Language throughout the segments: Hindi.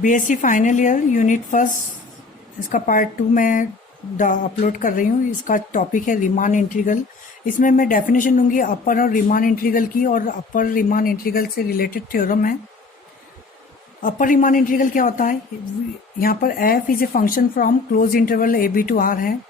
BSc final year unit first इसका पार्ट 2 मैं अपलोड कर रही हूँ। इसका टॉपिक है रीमान इंटीग्रल। इसमें मैं डेफिनेशन दूंगी अपर और रीमान इंटीग्रल की, और अपर रीमान इंटीग्रल से रिलेटेड थ्योरम है। अपर रीमान इंटीग्रल क्या होता है? यहाँ पर f is a function from close interval A b to R है,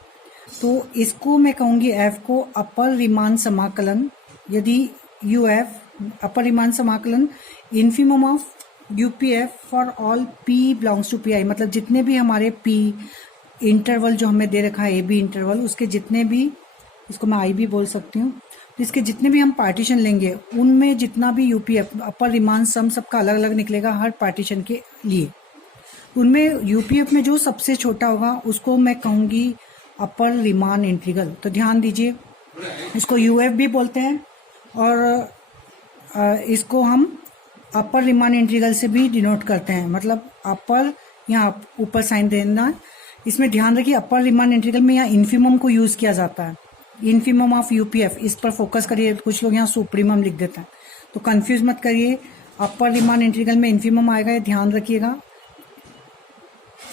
तो इसको मैं कहूँगी एफ को अपर रीमान समाकलन। यदि यू एफ अपर रीमान समाकलन infimum of UPF for all P belongs to P I, मतलब जितने भी हमारे पी इंटरवल जो हमें दे रखा है ए बी इंटरवल, उसके जितने भी, इसको मैं आई भी बोल सकती हूँ, तो इसके जितने भी हम पार्टीशन लेंगे उनमें जितना भी यूपीएफ अपर रीमान सम सबका अलग अलग निकलेगा हर पार्टीशन के लिए। उनमें यूपीएफ में जो सबसे छोटा होगा उसको मैं कहूँगी अपर रीमान इंटीग्रल। तो ध्यान दीजिए, इसको यूएफ भी बोलते हैं और इसको हम अपर रीमान इंटीग्रल से भी डिनोट करते हैं, मतलब अपर यहाँ ऊपर साइन देना। इसमें ध्यान रखिए अपर रीमान इंटीग्रल में यहाँ इन्फिमम को यूज किया जाता है, इन्फिमम ऑफ यूपीएफ, इस पर फोकस करिए। कुछ लोग यहाँ सुप्रीमम लिख देते हैं, तो कंफ्यूज मत करिए। अपर रीमान इंटीग्रल में इन्फिमम आएगा, ये ध्यान रखिएगा।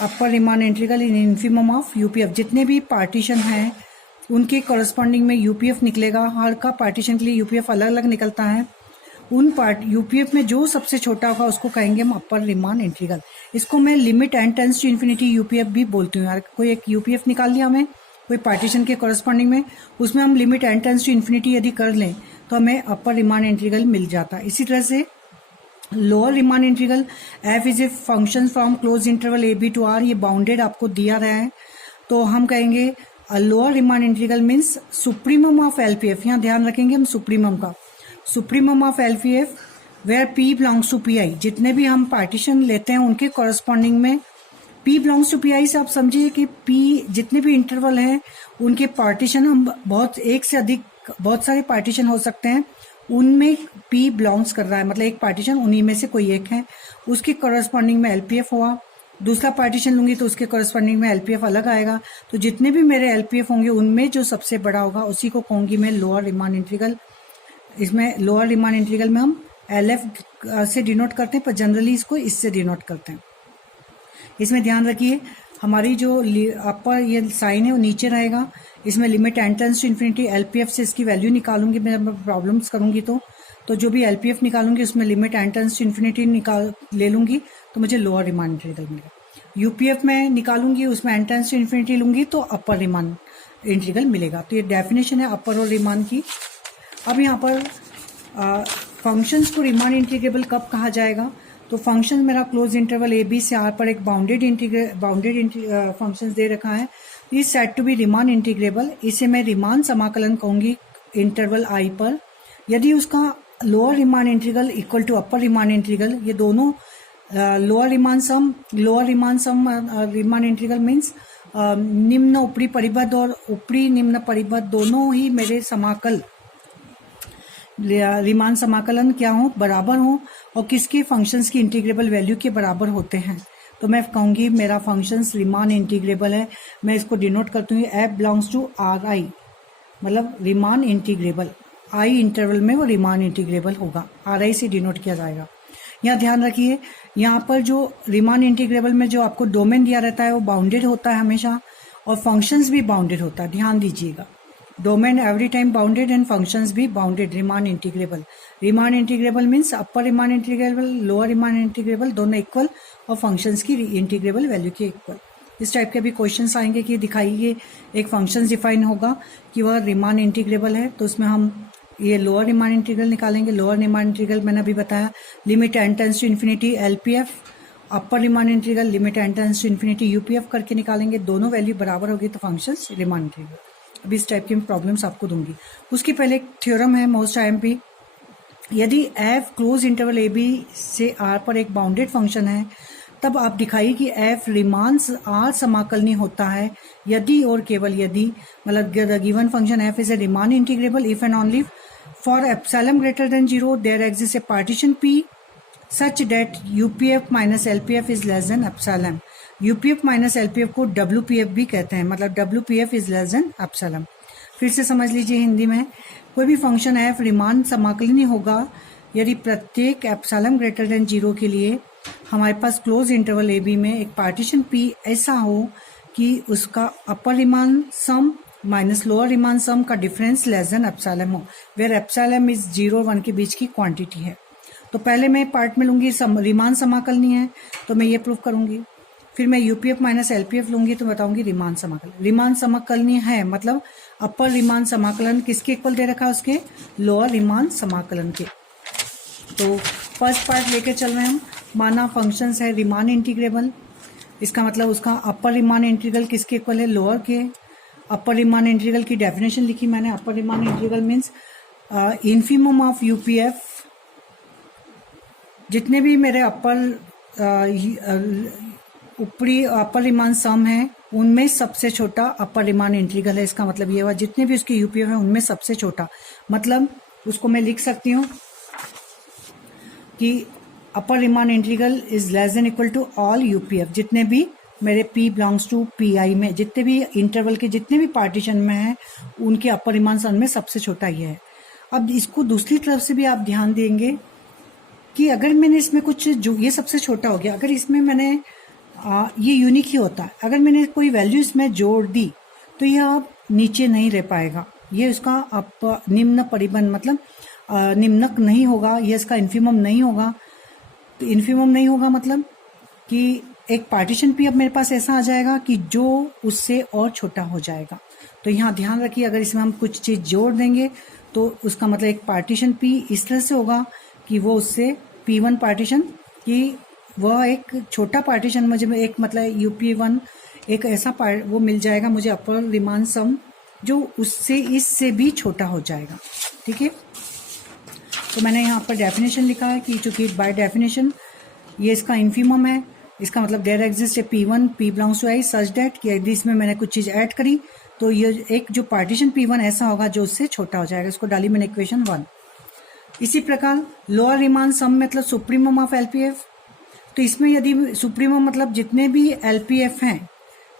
Upper Riemann integral in infimum of UPF, जितने भी पार्टीशन हैं उनके करस्पॉन्डिंग में यूपीएफ निकलेगा। हर का पार्टीशन के लिए यूपीएफ अलग अलग निकलता है। उन यूपीएफ में जो सबसे छोटा होगा उसको कहेंगे हम अपर रीमान इंटीग्रल। इसको मैं limit n tends to infinity UPF भी बोलती हूँ। यार कोई एक यूपीएफ निकाल लिया हमें कोई पार्टीशन के करस्पॉन्डिंग में, उसमें हम limit n tends to infinity यदि कर लें तो हमें अपर रीमान इंटीग्रल मिल जाता है। इसी तरह से lower Riemann integral f is a function from close interval A b to R, ये बाउंडेड आपको दिया रहा है, तो हम कहेंगे lower Riemann integral means supremum of LPF. यहाँ ध्यान रखेंगे हम सुप्रीमम का, supremum of LPF where P belongs to P I. जितने भी हम पार्टीशन लेते हैं उनके कॉरस्पॉन्डिंग में P belongs to P I से आप समझिए कि पी जितने भी इंटरवल हैं उनके पार्टीशन हम एक से अधिक बहुत सारे पार्टीशन हो सकते हैं, उनमें पी बिलोंग्स कर रहा है, मतलब एक पार्टीशन उन्हीं में से कोई एक है, उसके कॉरस्पॉन्डिंग में एलपीएफ हुआ। दूसरा पार्टीशन लूंगी तो उसके कॉरस्पॉन्डिंग में एलपीएफ अलग आएगा। तो जितने भी मेरे एलपीएफ होंगे उनमें जो सबसे बड़ा होगा उसी को कहूंगी मैं लोअर रीमान इंटीग्रल। इसमें लोअर रीमान इंटीग्रल में हम एलएफ से डिनोट करते हैं, पर जनरली इसको इससे डिनोट करते हैं। इसमें ध्यान रखिए हमारी जो अपर ये साइन है वो नीचे रहेगा। इसमें limit n tends to infinity, LPF से इसकी वैल्यू निकालूंगी मैं प्रॉब्लम्स करूंगी तो जो भी एलपीएफ निकालूंगी उसमें limit n tends to infinity ले लूंगी तो मुझे लोअर रीमान इंटीग्रल मिलेगा। यूपीएफ में निकालूंगी उसमें एंड टेंस टू इन्फिनिटी लूंगी तो अपर रीमान इंटीग्रल मिलेगा। तो ये डेफिनेशन है अपर और रीमान की। अब यहाँ पर फंक्शंस को रीमान इंटीग्रेबल कब कहा जाएगा? तो फंक्शन मेरा क्लोज इंटरवल ए बी से आर पर एक बाउंडेड फंक्शंस दे रखा है, is said to be Riemann integrable. इसे मैं रीमान समाकलन कहूंगी इंटरवल आई पर। यदि उसका lower Riemann integral equal to upper Riemann integral, ये दोनों lower Riemann sum Riemann integral means निम्न ऊपरी परिबद्ध और ऊपरी निम्न परिबद्ध दोनों ही मेरे समाकल रीमान समाकलन क्या हो, बराबर हो, और किसके फंक्शंस की इंटीग्रेबल वैल्यू के बराबर होते हैं, तो मैं कहूंगी मेरा फंक्शंस रीमान इंटीग्रेबल है। मैं इसको डिनोट करती हूँ f belongs to R I, मतलब रीमान इंटीग्रेबल। आई इंटरवल में वो रीमान इंटीग्रेबल होगा, आर आई से डिनोट किया जाएगा। यहाँ ध्यान रखिए यहाँ पर जो रीमान इंटीग्रेबल में जो आपको डोमेन दिया रहता है वो बाउंडेड होता है हमेशा, और फंक्शंस भी बाउंडेड होता है। ध्यान दीजिएगा, domain every time bounded and functions भी bounded. Riemann integrable means upper Riemann integrable, lower Riemann integrable दोनों इक्वल, और फंक्शंस की इंटीग्रेबल वैल्यू के इक्वल। इस टाइप के भी क्वेश्चंस आएंगे कि दिखाइए एक फंक्शन डिफाइन होगा कि वह रीमान इंटीग्रेबल है, तो उसमें हम ये लोअर रीमान इंटीग्रल निकालेंगे। लोअर रीमान इंटीग्रल मैंने अभी बताया limit n tends to infinity LPF, upper Riemann integral limit n tends to infinity UPF करके निकालेंगे। दोनों वैल्यू बराबर होगी तो फंक्शंस रीमान इंटीग्रल। अभी इस टाइप की प्रॉब्लम्स आपको दूंगी। उसके पहले एक थ्योरम है मोस्ट आईएमपी, यदि F closed interval A B से आर पर एक बाउंडेड फंक्शन है तब आप दिखाइए कि एफ रीमान आर समाकलनीय होता है यदि और केवल यदि, मतलब the given function F is a Riemann integrable if and only for epsilon greater than 0 there exist a partition P such that UPF minus LPF is less than epsilon. UPF minus LPF को डब्ल्यूपीएफ भी कहते हैं, मतलब WPF is less than epsilon. फिर से समझ लीजिए हिंदी में, कोई भी फंक्शन एफ रीमान समाकलनीय होगा यदि प्रत्येक एप्सिलॉन ग्रेटर देन 0 के लिए हमारे पास क्लोज इंटरवल ए बी में एक पार्टीशन पी ऐसा हो कि उसका अपर रिमान सम माइनस लोअर रिमान सम का डिफरेंस लेस देन एप्सिलॉन हो, वेयर एप्सिलॉन इज 0 और 1 के बीच की क्वांटिटी है। तो पहले मैं पार्ट में लूंगी रिमान समाकलनी है, तो मैं ये प्रूव करूंगी। फिर मैं यूपीएफ माइनस एलपीएफ लूंगी तो बताऊंगी रिमान समाकलन। रिमान समाकलनी है मतलब अपर रिमान समाकलन किसके इक्वल दे रखा है, उसके लोअर रिमान समाकलन के। तो फर्स्ट पार्ट लेके चल रहे हैं हम। माना फंक्शंस है रिमान इंटीग्रेबल, इसका मतलब उसका अपर रिमान इंटीग्रल किसके इक्वल है, लोअर के। अपर रिमान इंटीग्रल की डेफिनेशन लिखी मैंने। Upper Riemann integral means infimum of UPF, जितने भी मेरे ऊपरी अपर रिमान सम है उनमें सबसे छोटा अपर रिमान इंटीग्रल है। इसका मतलब ये हुआ जितने भी उसके यूपीएफ है उनमें सबसे छोटा, मतलब उसको मैं लिख सकती हूँ कि upper Riemann integral is less than equal to all UPF, जितने भी मेरे P बिलोंग्स टू PI में जितने भी इंटरवल के जितने भी पार्टीशन में है उनके अपर रिमान सम में सबसे छोटा ये है। अब इसको दूसरी तरफ से भी आप ध्यान देंगे कि अगर मैंने इसमें कुछ जो ये सबसे छोटा हो गया, अगर इसमें मैंने ये यूनिक ही होता है, अगर मैंने कोई वैल्यू इसमें जोड़ दी तो यह अब नीचे नहीं रह पाएगा, ये उसका निम्न परिबंध मतलब निम्नक नहीं होगा, ये इसका इन्फीमम नहीं होगा। तो इन्फीमम नहीं होगा मतलब कि एक पार्टीशन P अब मेरे पास ऐसा आ जाएगा कि जो उससे और छोटा हो जाएगा। तो यहाँ ध्यान रखिए, अगर इसमें हम कुछ चीज़ जोड़ देंगे तो उसका मतलब एक पार्टीशन P इस तरह से होगा कि वो उससे P1 पार्टीशन कि वह एक छोटा पार्टीशन मुझे एक मतलब UP1 एक ऐसा वो मिल जाएगा मुझे अपर रिमान सम जो उससे इससे भी छोटा हो जाएगा। ठीक है, तो मैंने यहाँ पर डेफिनेशन लिखा है कि चूंकि बाय डेफिनेशन ये इसका इन्फीमम है, इसका मतलब there exist a P1 P belongs to I such that कि यदि इसमें मैंने कुछ चीज़ ऐड करी तो ये एक जो पार्टीशन P1 ऐसा होगा जो उससे छोटा हो जाएगा। इसको डाली मैंने इक्वेशन 1। इसी प्रकार लोअर रिमान सम मतलब सुप्रीमम ऑफ एलपीएफ, तो इसमें यदि सुप्रीमम मतलब जितने भी एलपीएफ हैं,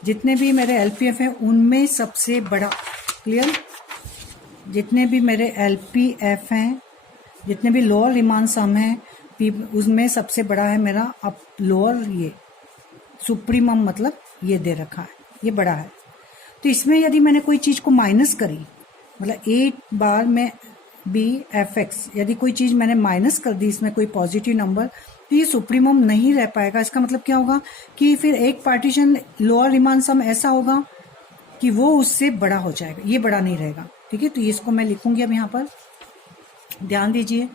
जितने भी मेरे एलपीएफ हैं उनमें सबसे बड़ा, क्लियर, जितने भी मेरे एलपीएफ हैं, जितने भी लोअर रिमान सम है उसमें सबसे बड़ा है मेरा अप लोअर ये सुप्रीमम मतलब ये दे रखा है, ये बड़ा है। तो इसमें यदि मैंने कोई चीज़ को माइनस करी मतलब 8 बार में बी एफ एक्स, यदि कोई चीज़ मैंने माइनस कर दी इसमें कोई पॉजिटिव नंबर, तो ये सुप्रीमम नहीं रह पाएगा। इसका मतलब क्या होगा कि फिर एक पार्टीशन लोअर रिमान सम ऐसा होगा कि वो उससे बड़ा हो जाएगा, ये बड़ा नहीं रहेगा। ठीक है, तो इसको मैं लिखूंगी अब यहाँ पर, ध्यान दीजिए।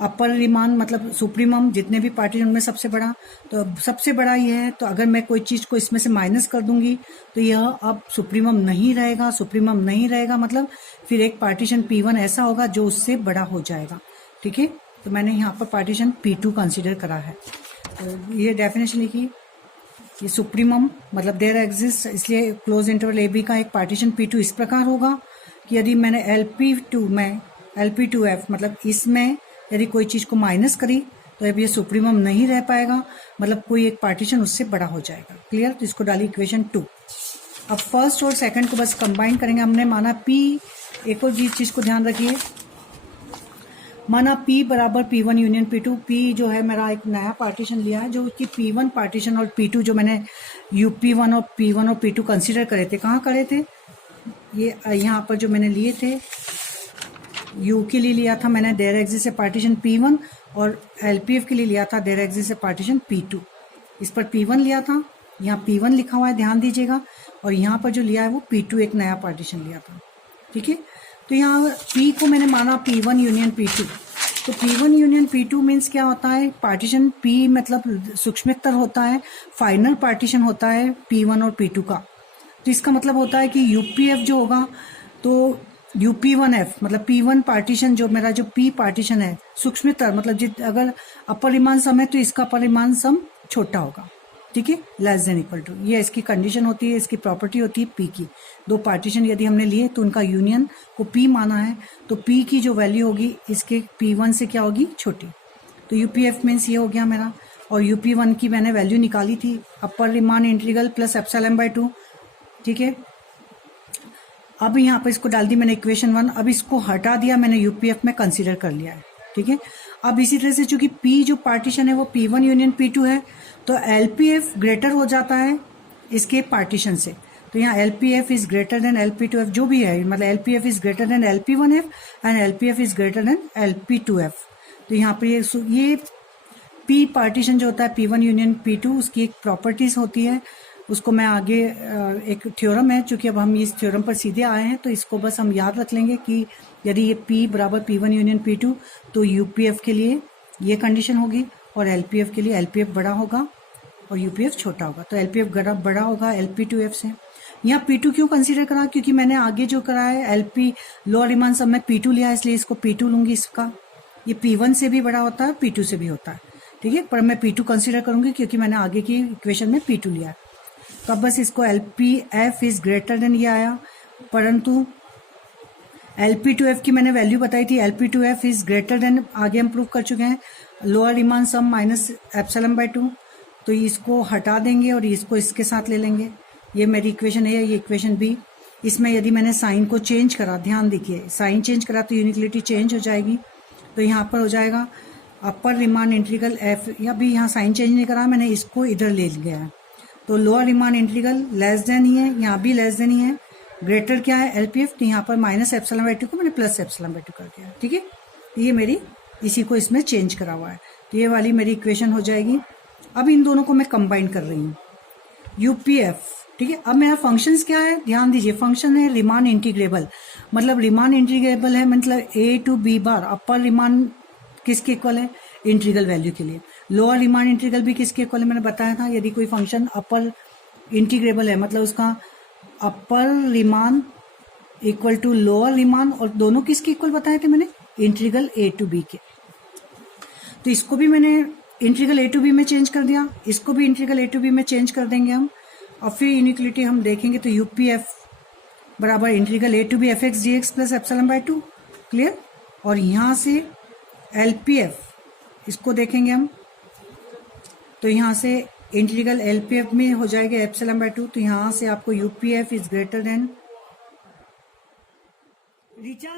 अपर रिमान मतलब सुप्रीमम जितने भी पार्टीशन में सबसे बड़ा, तो सबसे बड़ा ये है, तो अगर मैं कोई चीज़ को इसमें से माइनस कर दूंगी तो यह अब सुप्रीमम नहीं रहेगा। सुप्रीमम नहीं रहेगा मतलब फिर एक पार्टीशन P1 ऐसा होगा जो उससे बड़ा हो जाएगा। ठीक है, तो मैंने यहाँ पर पार्टीशन P2 कंसिडर करा है। तो ये डेफिनेशन लिखी कि सुप्रीमम मतलब देयर एग्जिस्ट, इसलिए क्लोज इंटरवल ए बी का एक पार्टीशन P2 इस प्रकार होगा कि यदि मैंने LP2 में LP2F मतलब इसमें यदि कोई चीज़ को माइनस करी तो अब ये सुप्रीमम नहीं रह पाएगा, मतलब कोई एक पार्टीशन उससे बड़ा हो जाएगा। क्लियर, तो इसको डाली इक्वेशन 2। अब फर्स्ट और सेकंड को बस कंबाइन करेंगे। हमने माना P, एक और चीज़ को ध्यान रखिए, माना P बराबर P1 यूनियन P2। P जो है मेरा एक नया पार्टीशन लिया है जो कि P1 पार्टीशन और P2 जो मैंने UP1 और P1 और P2 कंसिडर करे थे, कहाँ करे थे, ये यहाँ पर जो मैंने लिए थे U के लिए लिया था मैंने देयर एग्जिस्ट से पार्टीशन P1 और LPF के लिए लिया था देयर एग्जिस्ट से पार्टीशन P2। इस पर P1 लिया था, यहाँ P1 लिखा हुआ है ध्यान दीजिएगा, और यहाँ पर जो लिया है वो P2 एक नया पार्टीशन लिया था। ठीक है, तो यहाँ P को मैंने माना P1 यूनियन P2। तो P1 यूनियन P2 मीन्स क्या होता है, पार्टीशन P मतलब सूक्ष्मतर होता है, फाइनल पार्टीशन होता है P1 और P2 का। तो इसका मतलब होता है कि UPF जो होगा तो UP1F मतलब P1 पार्टीशन जो मेरा जो P पार्टीशन है सूक्ष्मतर मतलब अगर अपर रिमान सम है तो इसका अपर रिमान सम छोटा होगा। ठीक है, लेस देन इक्वल टू, ये इसकी कंडीशन होती है, इसकी प्रॉपर्टी होती है P की। दो पार्टीशन यदि हमने लिए तो उनका यूनियन को P माना है तो P की जो वैल्यू होगी इसके P1 से क्या होगी, छोटी। तो UPF मीन्स ये हो गया मेरा, और UP1 की मैंने वैल्यू निकाली थी upper Riemann integral plus epsilon by 2। ठीक है, अब यहाँ पर इसको डाल दी मैंने इक्वेशन 1। अब इसको हटा दिया मैंने, UPF में कंसीडर कर लिया है। ठीक है, अब इसी तरह से चूंकि P जो पार्टीशन है वो P1 यूनियन P2 है, तो LPF ग्रेटर हो जाता है इसके पार्टीशन से। तो यहाँ LPF is greater than LP2F, जो भी है, मतलब LPF is greater than LP1F and LPF is greater than LP2F। तो यहाँ पर ये P पार्टीशन जो होता है P1 यूनियन P2, उसकी एक प्रॉपर्टीज होती है, उसको मैं आगे एक थ्योरम है, चूंकि अब हम इस थ्योरम पर सीधे आए हैं तो इसको बस हम याद रख लेंगे कि यदि ये P बराबर P1 यूनियन P2, तो UPF के लिए ये कंडीशन होगी और LPF के लिए LPF बड़ा होगा और UPF छोटा होगा। तो LPF बड़ा होगा LP2F से। यहाँ P2 क्यों कंसीडर करा, क्योंकि मैंने आगे जो करा है LP लोअर रिमांड सब में P2 लिया, इसलिए इसको P2 लूंगी। इसका ये P1 से भी बड़ा होता है, P2 से भी होता है, ठीक है, पर मैं P2 कंसीडर करूंगी क्योंकि मैंने आगे की इक्वेशन में P2 लिया है। तो अब बस इसको LPF इज ग्रेटर देन ये आया, परंतु LP2F की मैंने वैल्यू बताई थी, LP2F इज ग्रेटर देन, आगे हम प्रूव कर चुके हैं, lower Riemann sum minus epsilon by 2। तो इसको हटा देंगे और इसको इसके साथ ले लेंगे। ये मेरी इक्वेशन है, ये इक्वेशन बी। इसमें यदि मैंने साइन को चेंज करा, ध्यान देखिए, साइन चेंज करा तो यूनिक्लिटी चेंज हो जाएगी। तो यहाँ पर हो जाएगा अपर रिमांड इंटीग्रल एफ, या भी यहाँ साइन चेंज नहीं करा, मैंने इसको इधर ले लिया है। तो lower Riemann integral less than ही है, यहाँ भी लेस देन ही है, ग्रेटर क्या है LPF, तो यहाँ पर माइनस एप्सिलॉन बाय 2 को मैंने प्लस एप्सिलॉन बाय 2 कर दिया, ठीक है। ये मेरी इसी को इसमें चेंज करा हुआ है, तो ये वाली मेरी इक्वेशन हो जाएगी। अब इन दोनों को मैं कंबाइन कर रही हूँ, UPF, ठीक है। अब मेरा फंक्शंस क्या है, ध्यान दीजिए, फंक्शन है रिमांड इंटीग्रेबल, मतलब रिमांड इंटीग्रेबल है, मतलब A to B bar. Upper Riemann किसके इक्वल है, इंटीग्रल वैल्यू के लिए। लोअर रिमांड इंटीग्रल भी किसके इक्वल है, मैंने बताया था, यदि कोई फंक्शन अपर इंटीग्रेबल है मतलब उसका upper Riemann equal to lower Riemann, और दोनों किसके इक्वल बताए थे मैंने, इंटीग्रल A टू B के। तो इसको भी मैंने इंटीग्रल A टू B में चेंज कर दिया, इसको भी इंटीग्रल A टू B में चेंज कर देंगे हम, और फिर यूनिक्लिटी हम देखेंगे। तो UPF बराबर integral A to B fx dx plus epsilon by 2, clear. और यहाँ से LPF इसको देखेंगे हम, तो यहाँ से इंटीग्रल LPF में हो जाएगा एप्सिलॉन बाय 2, तो यहाँ से आपको UPF is greater than, Richa